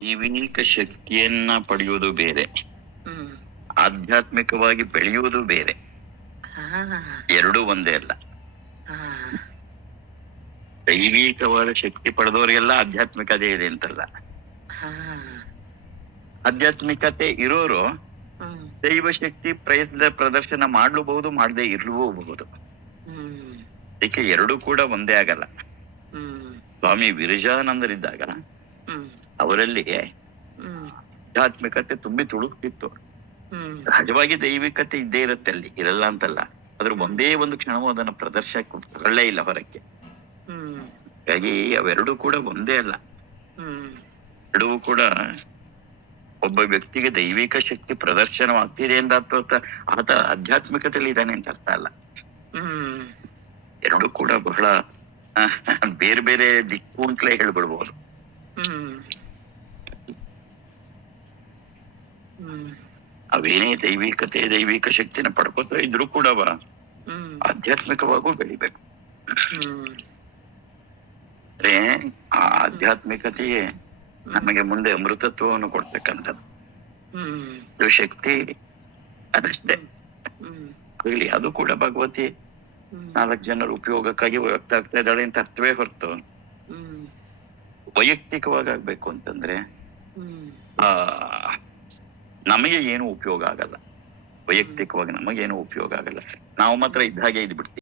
ದೈವಿಕ ಶಕ್ತಿಯನ್ನ ಪಡೆಯುವುದು ಬೇರೆ, ಹ್ಮ್ ಆಧ್ಯಾತ್ಮಿಕವಾಗಿ ಬೆಳೆಯುವುದು ಬೇರೆ. ಹಾ ಎರಡೂ ಒಂದೇ ಅಲ್ಲ. ಹಾ ದೈವಿಕವಾದ ಶಕ್ತಿ ಪಡೆದವರಿಗೆಲ್ಲ ಆಧ್ಯಾತ್ಮಿಕತೆ ಇದೆ ಅಂತಲ್ಲ. ಹಾ ಆಧ್ಯಾತ್ಮಿಕತೆ ಇರೋರು ಹ್ಮ್ ದೈವ ಶಕ್ತಿ ಪ್ರದರ್ಶನ ಮಾಡಲೂಬಹುದು, ಮಾಡದೆ ಇರಲೂಬಹುದು. ಹ್ಮ್ ಅದಕ್ಕೆ ಎರಡೂ ಕೂಡ ಒಂದೇ ಆಗಲ್ಲ. ಹ್ಮ್ ಸ್ವಾಮಿ ವಿರಜಾನಂದರಿದ್ದಾಗ ಹ್ಮ್ ಅವರಲ್ಲಿ ಹ್ಮ್ ಆಧ್ಯಾತ್ಮಿಕತೆ ತುಂಬಿ ತುಳುಕ್ತಿತ್ತು. ಹ್ಮ್ ಸಹಜವಾಗಿ ದೈವಿಕತೆ ಇದ್ದೇ ಇರುತ್ತೆ, ಅಲ್ಲಿ ಇರಲ್ಲ ಅಂತಲ್ಲ. ಅದ್ರ ಒಂದೇ ಒಂದು ಕ್ಷಣವೂ ಅದನ್ನ ಪ್ರದರ್ಶನಕ್ಕೆ ತಗೊಳ್ಳೇ ಇಲ್ಲ ಹೊರಕ್ಕೆ. ಹ್ಮ್ ಹಾಗಾಗಿ ಅವೆರಡೂ ಕೂಡ ಒಂದೇ ಅಲ್ಲ. ಹ್ಮ್ ಎರಡೂ ಕೂಡ ಒಬ್ಬ ವ್ಯಕ್ತಿಗೆ ದೈವಿಕ ಶಕ್ತಿ ಪ್ರದರ್ಶನವಾಗ್ತಿದೆ ಅಂತ ಆತ ಆಧ್ಯಾತ್ಮಿಕತೆಯಲ್ಲಿ ಇದ್ದಾನೆ ಅಂತ ಅರ್ಥ ಅಲ್ಲ. ಹ್ಮ್ ಎರಡೂ ಕೂಡ ಬಹಳ ಬೇರೆ ಬೇರೆ ದಿಕ್ಕು ಅಂತಲೇ ಹೇಳ್ಬಿಡ್ಬೋದು. ಹ್ಮ್ ಹ್ಮ್ ಅವೇನೇ ದೈವಿಕ ಶಕ್ತಿನ ಪಡ್ಕೋತಾ ಇದ್ರು ಕೂಡ ಹ್ಮ್ ಆಧ್ಯಾತ್ಮಿಕವಾಗೂ ಬೆಳಿಬೇಕು. ಹ್ಮ್ ಅಂದ್ರೆ ಆ ಆಧ್ಯಾತ್ಮಿಕತೆಯೇ ನಮಗೆ ಮುಂದೆ ಅಮೃತತ್ವವನ್ನು ಕೊಡ್ತಕ್ಕಂಥದ್ದು. ಹ್ಮ್ ಇದು ಶಕ್ತಿ ಅದಷ್ಟೇ. ಹ್ಮ್ ಇಲ್ಲಿ ಅದು ಕೂಡ ಭಗವತಿ ಹ್ಮ್ 4 ಜನರ ಉಪಯೋಗಕ್ಕಾಗಿ ವ್ಯಕ್ತ ಆಗ್ತಾ ಇದ್ದಾಳೆ ಅಂತ ಅರ್ಥವೇ ಹೊರತು ಹ್ಮ್ ವೈಯಕ್ತಿಕವಾಗಿ ಆಗ್ಬೇಕು ಅಂತಂದ್ರೆ ಹ್ಮ್ ಆ ನಮಗೆ ಏನು ಉಪಯೋಗ ಆಗಲ್ಲ. ವೈಯಕ್ತಿಕವಾಗಿ ನಮಗೇನು ಉಪಯೋಗ ಆಗಲ್ಲ. ನಾವು ಮಾತ್ರ ಇದ್ದ ಹಾಗೆ ಇದ್ ಬಿಡ್ತೀವಿ.